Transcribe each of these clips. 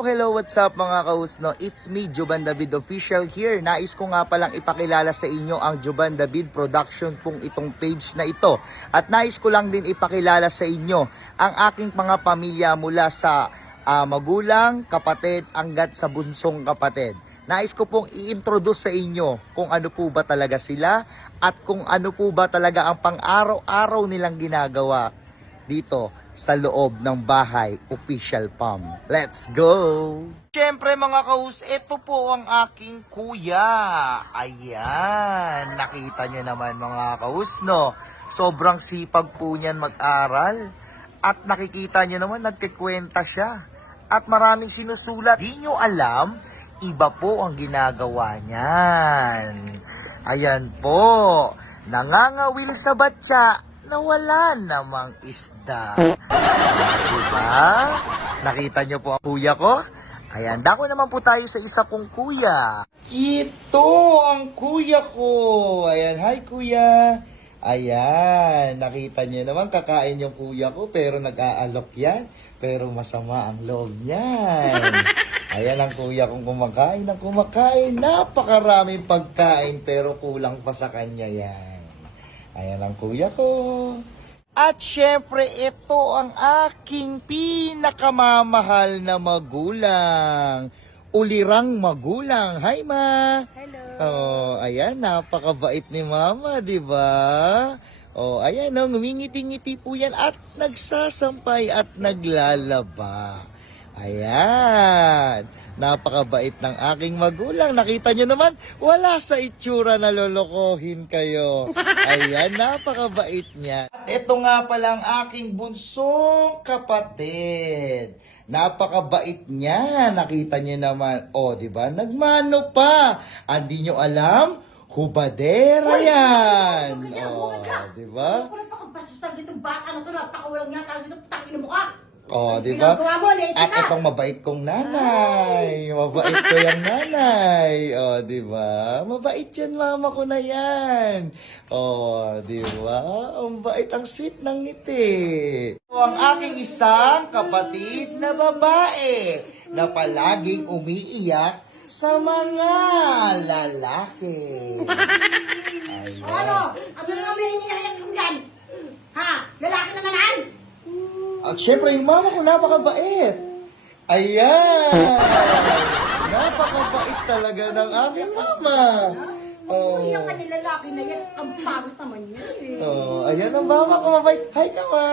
Oh, hello, what's up mga kausno? It's me, Juban David Official here. Nais ko nga palang ipakilala sa inyo ang Juban David Production pong itong page na ito. At nais ko lang din ipakilala sa inyo ang aking mga pamilya mula sa ah, magulang, kapatid, hanggat sa bunsong kapatid. Nais ko pong i-introduce sa inyo kung ano po ba talaga sila at kung ano po ba talaga ang pang-araw-araw nilang ginagawa dito sa loob ng bahay official pam. Let's go! Siyempre mga kaus, ito po ang aking kuya. Ayan, nakita nyo naman mga kaus, no? Sobrang sipag po niyan mag-aral. At nakikita nyo naman, nagkikwenta siya. At maraming sinusulat. Di nyo alam, iba po ang ginagawa niyan. Ayan po, nangangawil sa batya na wala namang isda. Diba? Nakita niyo po ang kuya ko? Ayan, dako naman po tayo sa isa kong kuya. Ito ang kuya ko. Ayan, hi kuya. Ayan, nakita niyo naman kakain yung kuya ko pero nag-aalok yan. Pero masama ang loob niyan. Ayan ang kuya kong kumakain ng kumakain. Napakaraming pagkain pero kulang pa sa kanya yan. Ayan ang kuya ko. At syempre, ito ang aking pinakamamahal na magulang. Ulirang magulang. Hi, ma! Hello. Oh, ayan, napakabait ni mama, di ba? Oh, ayan, oh, ngumingiti-ngiti po yan at nagsasampay at naglalaba. Ayan, napakabait ng aking magulang. Nakita nyo naman, wala sa itsura na lolokohin kayo. Ayan, napakabait niya. At ito nga palang aking bunsong kapatid. Napakabait niya. Nakita niyo naman. O, di ba? Nagmano pa. Andi nyo alam? Hubadera yan. O, di ba? Ano pa kang basustag nitong baka na to? Napakawalang nga ka nito. Tangin mo ka. O, di ba? Ginagawa mo, late At ka. itong mabait kong nanay. Mabait ko yung nanay. O, di ba? Mabait yan, mama ko na yan. O, di ba? Ang bait, ang sweet ng ngiti. O, ang aking isang kapatid na babae na palaging umiiyak sa mga lalaki. Ano? Ano na naman hinihayak mo dyan? Ha? Lalaki na naman? At syempre, yung mama ko napakabait. Ayan! Napakabait talaga ng aking mama. Oh. Yung kanyang lalaki na yan, ang pangit naman yan eh. Oh, ayan ang mama ko mabait. Hi ka ma.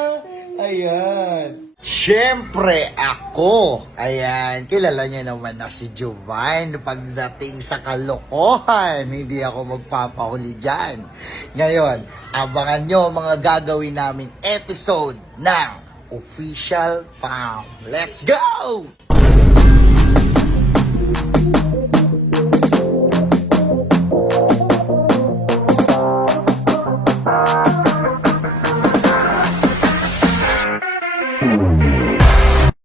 Ayan. Siyempre ako. Ayan, kilala niya naman na si Jovan pagdating sa kalokohan. Hindi ako magpapahuli dyan. Ngayon, abangan nyo mga gagawin naming episode ng Official farm. Let's go!